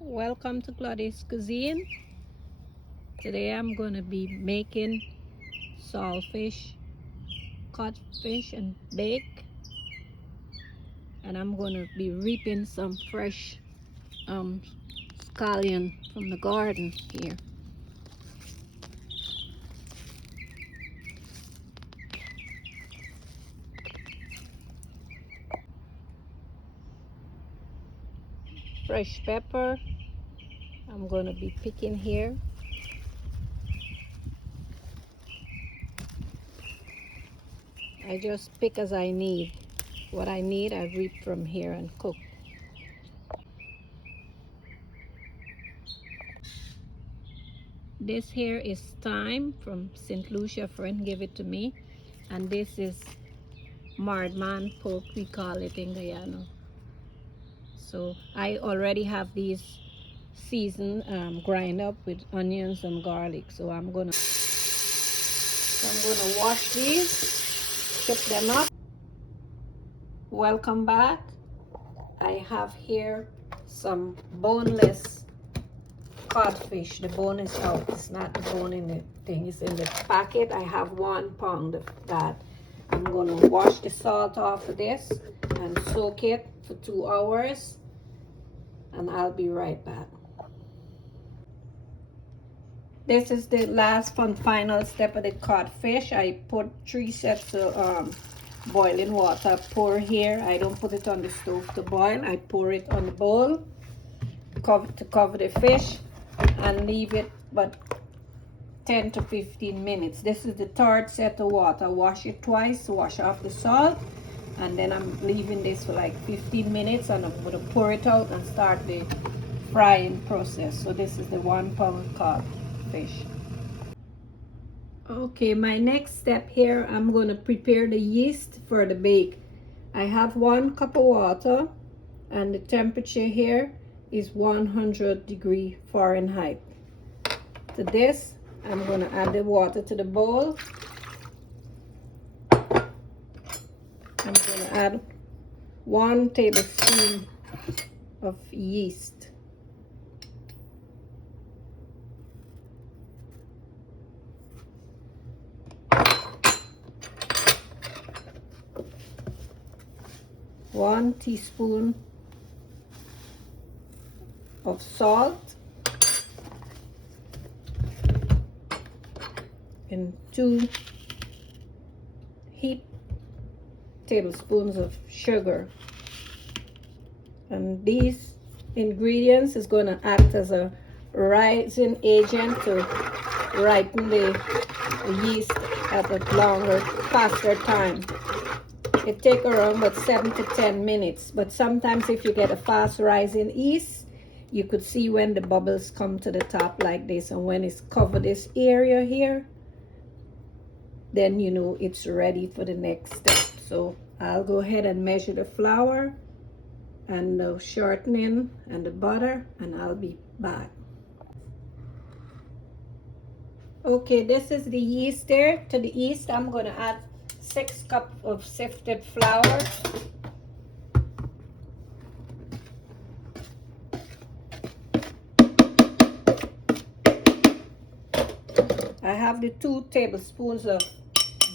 Welcome to Claudia's Cuisine. Today I'm going to be making saltfish, codfish and bake, and I'm going to be reaping some fresh scallion from the garden here. Fresh pepper I'm going to be picking here. I just pick as I need. What I need I reap from here and cook. This here is thyme from St. Lucia. A friend gave it to me, and this is Mardman pork, we call it in Guyana. So I already have these seasoned, grind up with onions and garlic. So I'm gonna wash these, chop them up. Welcome back. I have here some boneless codfish. The bone is out. It's not the bone in the thing. It's in the packet. I have 1 pound of that. I'm gonna wash the salt off of this and soak it for 2 hours, and I'll be right back. This is the last and final step of the codfish. I put 3 sets of boiling water. Pour here. I don't put it on the stove to boil. I pour it on the bowl to cover the fish and leave it but 10 to 15 minutes. This is the 3rd set of water. Wash it twice, wash off the salt, and then I'm leaving this for like 15 minutes, and I'm going to pour it out and start the frying process. So this is the 1 pound codfish. Okay, my next step here, I'm going to prepare the yeast for the bake. I have 1 cup of water, and the temperature here is 100 Fahrenheit. To this, I'm going to add the water to the bowl. I'm going to add 1 tablespoon of yeast. One teaspoon of salt and 2 heaped tablespoons of sugar. And these ingredients is going to act as a rising agent to ripen the yeast at a longer, faster time. It takes around about 7 to 10 minutes, but sometimes if you get a fast rising yeast, you could see when the bubbles come to the top like this, and when it's covered this area here, then you know it's ready for the next step. So I'll go ahead and measure the flour and the shortening and the butter, and I'll be back. Okay, this is the yeast there. To the yeast, I'm going to add 6 cups of sifted flour. I have the 2 tablespoons of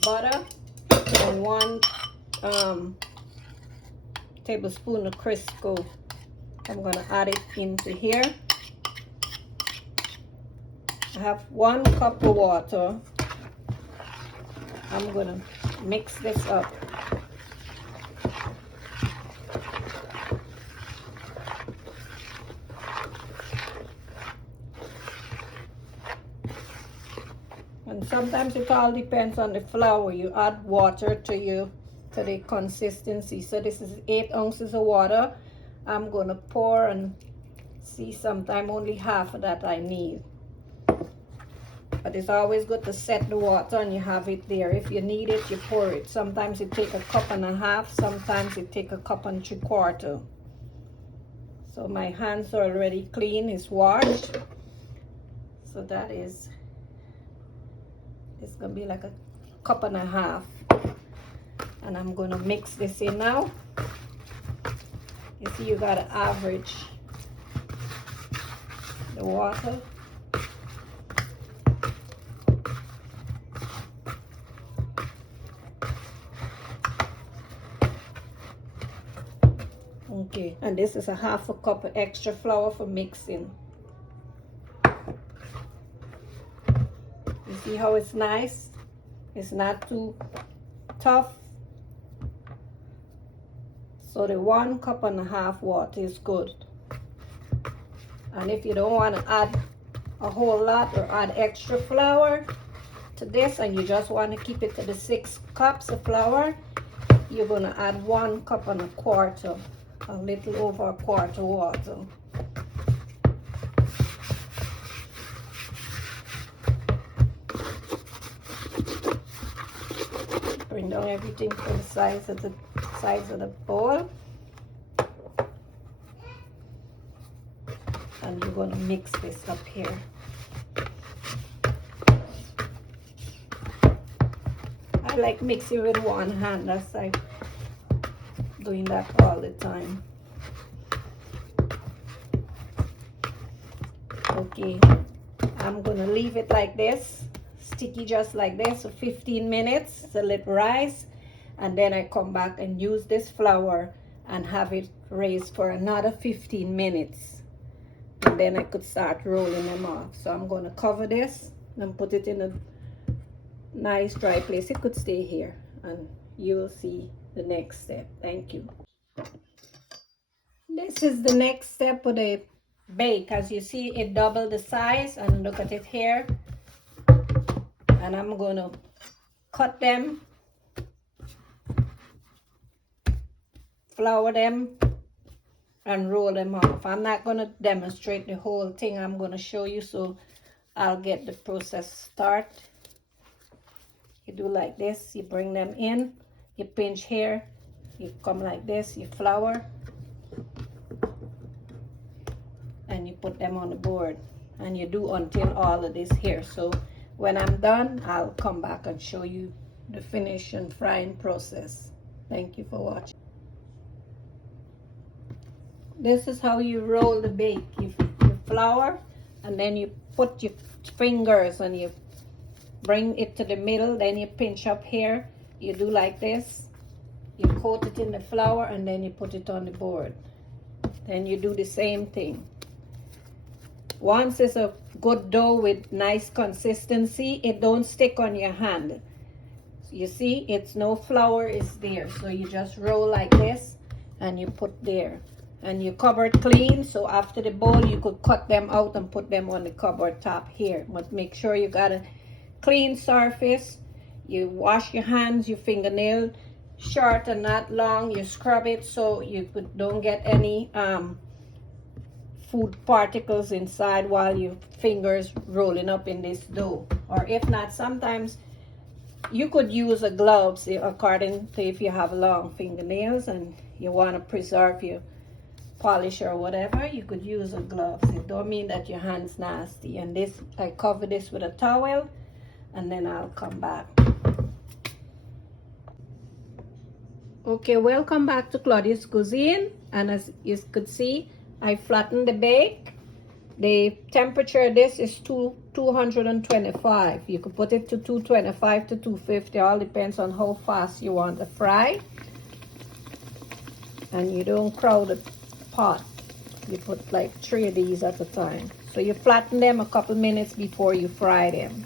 butter and 1 tablespoon of Crisco. I'm going to add it into here. I have 1 cup of water. I'm going to mix this up. And sometimes it all depends on the flour. You add water to the consistency. So this is 8 ounces of water. I'm going to pour and see, sometime only half of that I need. But it's always good to set the water and you have it there. If you need it, you pour it. Sometimes it take 1.5 cups, sometimes it take 1.75 cups. So my hands are already clean, it's washed. So that is, it's gonna be like 1.5 cups. And I'm gonna mix this in now. You see, you gotta average the water. Okay, and this is a 1/2 cup of extra flour for mixing. You see how it's nice? It's not too tough. So the 1.5 cups water is good. And if you don't want to add a whole lot or add extra flour to this, and you just want to keep it to the 6 cups of flour, you're going to add 1.25 cups, a little over 1/4 water. Bring down everything to the sides of the bowl. And you're going to mix this up here. I like mixing with one hand. That's like doing that all the time. Okay, I'm going to leave it like this, sticky just like this, for 15 minutes to let it rise. And then I come back and use this flour and have it raised for another 15 minutes. And then I could start rolling them off. So I'm going to cover this and put it in a nice dry place. It could stay here and you'll see the next step. Thank you. This is the next step for the bake. As you see, it doubled the size, and look at it here. And I'm going to cut them, flour them, and roll them off. I'm not going to demonstrate the whole thing. I'm going to show you, so I'll get the process start. You do like this, you bring them in, you pinch here, you come like this, you flour, and you put them on the board, and you do until all of this here. So when I'm done, I'll come back and show you the finish and frying process. Thank you for watching. This is how you roll the bake. You flour, and then you put your fingers and you bring it to the middle, then you pinch up here, you do like this, you coat it in the flour, and then you put it on the board. Then you do the same thing. Once it's a good dough with nice consistency, it don't stick on your hand. You see, it's no flour is there, so you just roll like this and you put there, and you cover it clean, so after the bowl you could cut them out and put them on the cupboard top here. But make sure you got a clean surface. You wash your hands, your fingernail short and not long. You scrub it so you don't get any food particles inside while your fingers rolling up in this dough. Or if not, sometimes you could use a gloves according to if you have long fingernails and you want to preserve your polish or whatever. You could use a glove. It don't mean that your hands nasty. And this, I cover this with a towel, and then I'll come back. Okay, welcome back to Claudia's Cuisine. And as you could see, I flattened the bake. The temperature of this is 225. You could put it to 225 to 250. All depends on how fast you want to fry. And you don't crowd the pot. You put like 3 of these at a time. So you flatten them a couple minutes before you fry them.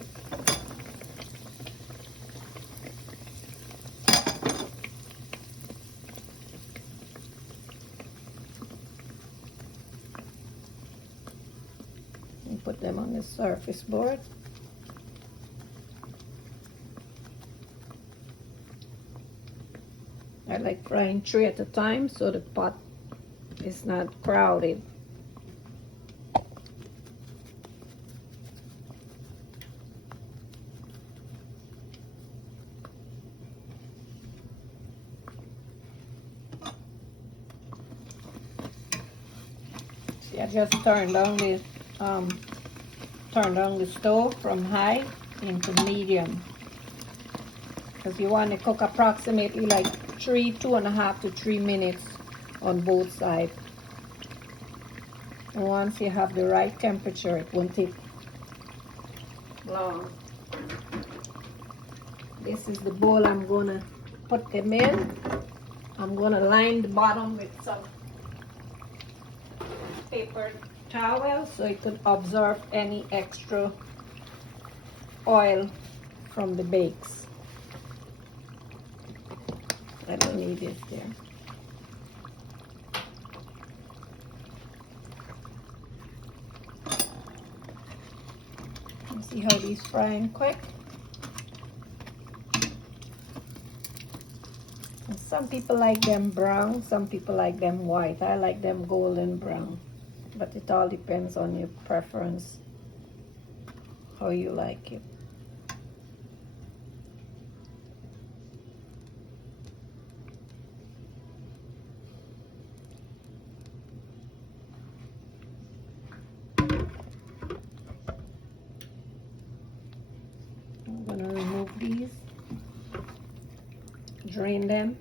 And put them on the surface board. I like frying 3 at a time so the pot is not crowded. See, I just turned down the stove from high into medium, because you want to cook approximately like 2.5 to 3 minutes on both sides. Once you have the right temperature, it won't take long. This is the bowl I'm gonna put them in. I'm gonna line the bottom with some paper towel so it could absorb any extra oil from the bakes. I don't need it there. You see how these frying quick? And some people like them brown, some people like them white. I like them golden brown, but it all depends on your preference, how you like it. I'm gonna remove these, drain them.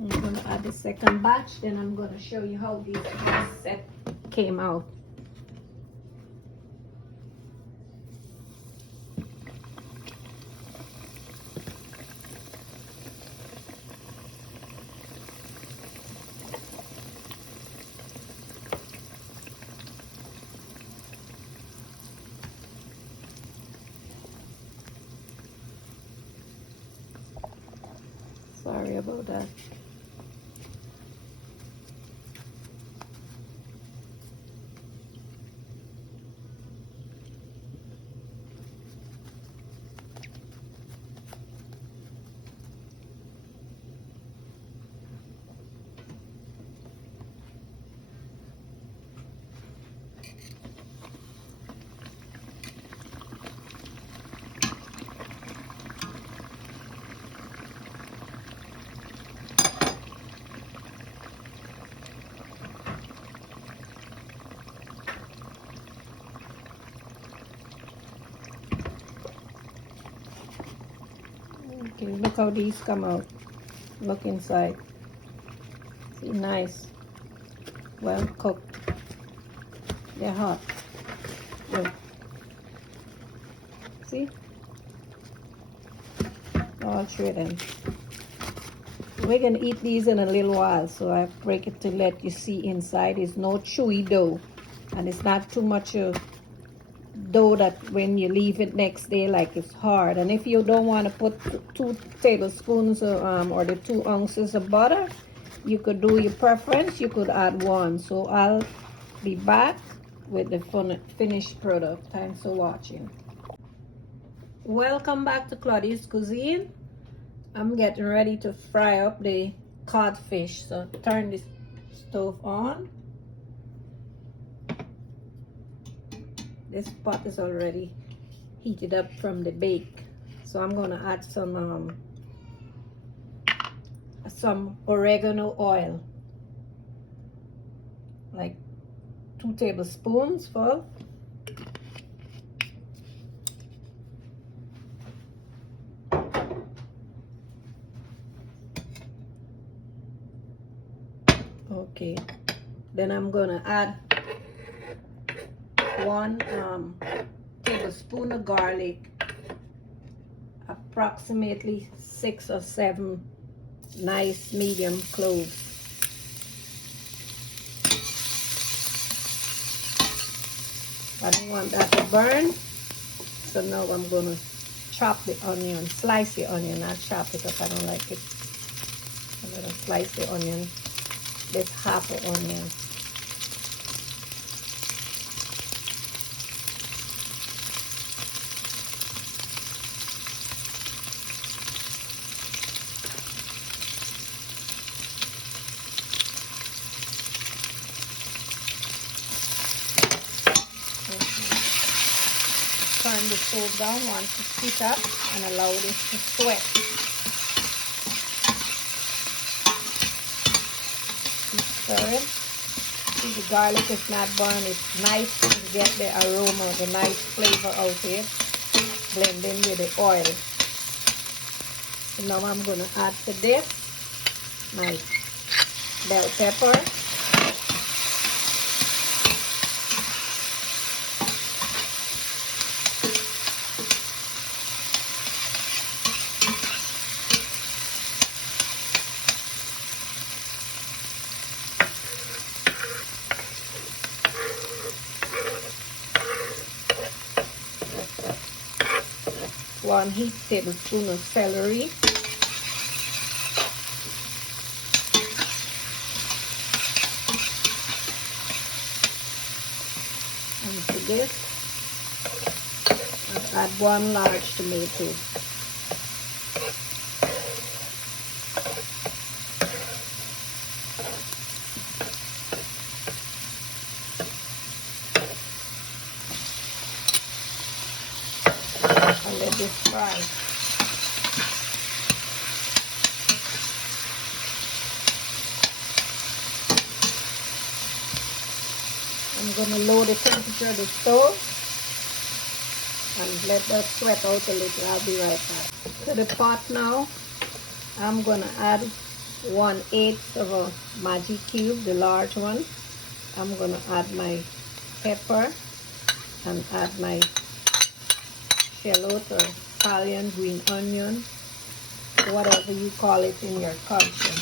I'm going to add the second batch, then I'm going to show you how these set came out. Sorry about that. Okay, look how these come out. Look inside. See, nice. Well cooked. They're hot. Look. See? All three of them. We're gonna eat these in a little while, so I break it to let you see inside. It's no chewy dough, and it's not too much dough that when you leave it next day like it's hard. And if you don't want to put 2 tablespoons or the 2 ounces of butter, you could do your preference, you could add 1. So I'll be back with the finished product. Thanks for watching. Welcome back to Claudia's Cuisine. I'm getting ready to fry up the codfish, so turn this stove on. This pot is already heated up from the bake, so I'm gonna add some oregano oil, like 2 tablespoons full. Okay, then I'm gonna add 1 tablespoon of garlic, approximately 6 or 7 nice medium cloves. I don't want that to burn, so now I'm gonna chop the onion, slice the onion, not chop it up. I don't like it. I'm gonna slice the onion, this half an onion. Turn the stove down once it's heat up and allow this to sweat. Keep stirring. See, the garlic is not burned. It's nice to get the aroma, the nice flavor out of it. Blend in with the oil. So now I'm going to add to this my bell pepper. One heaped tablespoon of celery. And to this, I'll add one large tomato. And let this fry. I'm going to lower the temperature of the stove and let that sweat out a little. I'll be right back. To the pot now, I'm going to add 1/8 of a Maggi cube, the large one. I'm going to add my pepper and add my shallot or Italian green onion, whatever you call it in your culture.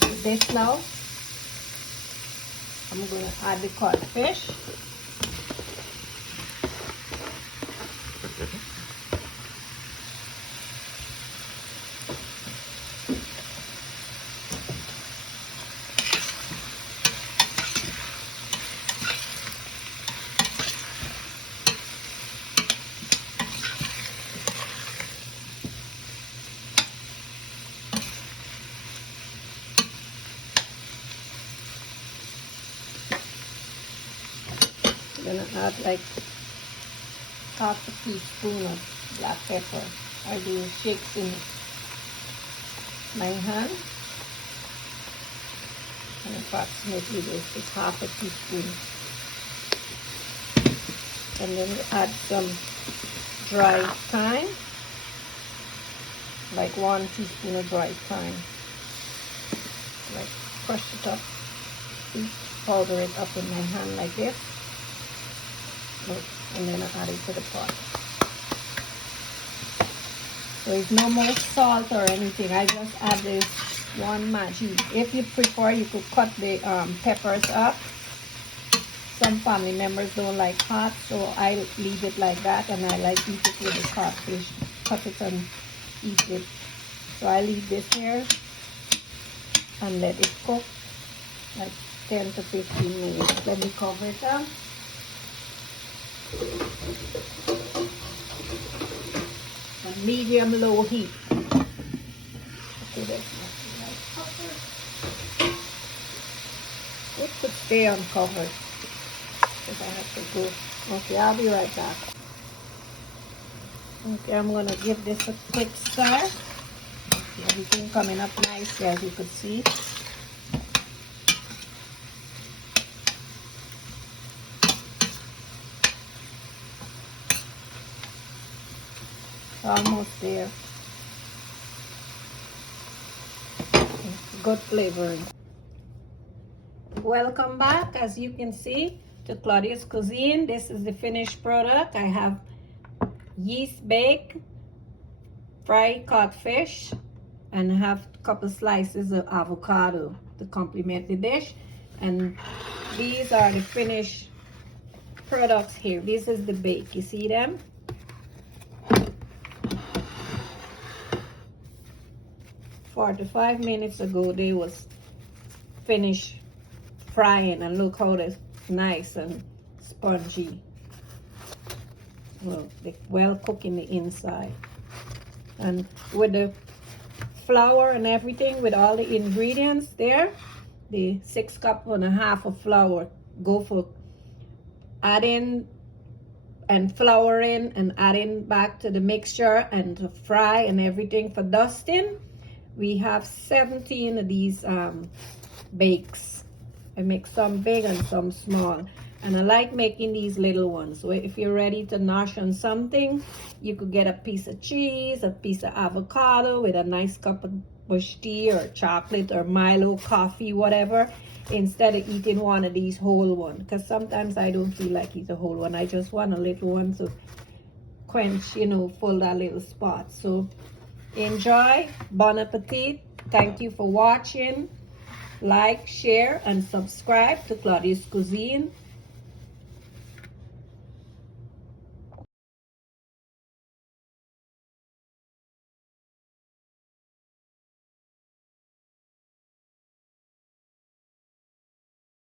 To this now, I'm going to add the codfish. I'm gonna add like half a teaspoon of black pepper. I do shakes in my hand, and approximately this is half a teaspoon. And then add some dry thyme, like 1 teaspoon of dry thyme. Like crush it up, powder it up in my hand like this. And then I add it to the pot. There is no more salt or anything. I just add this 1 Maggi. If you prefer, you could cut the peppers up. Some family members don't like hot, so I leave it like that, and I like eat it with the codfish. Cut it and eat it. So I leave this here and let it cook like 10 to 15 minutes. Let me cover it up. A medium-low heat. Okay, that's not covered. It could stay uncovered because I have to go. Okay, I'll be right back. Okay, I'm gonna give this a quick stir. Everything coming up nicely, as you could see. Almost there. Good flavoring. Welcome back. As you can see, to Claudia's Cuisine. This is the finished product. I have yeast baked fried codfish and have a couple slices of avocado to complement the dish. And these are the finished products here. This is the bake. You see them? 45 minutes ago they was finished frying, and look how that's nice and spongy. Well, they well cooked in the inside, and with the flour and everything with all the ingredients there. The 6.5 cups of flour. Go for adding and flouring and adding back to the mixture and to fry and everything for dusting. We have 17 of these bakes. I make some big and some small, and I like making these little ones. So if you're ready to nosh on something, you could get a piece of cheese, a piece of avocado with a nice cup of bush tea or chocolate or Milo coffee, whatever, instead of eating one of these whole ones, because sometimes I don't feel like eating a whole one. I just want a little one to quench, you know, fill that little spot. So enjoy. Bon appetit. Thank you for watching. Like, share, and subscribe to Claudia's Cuisine.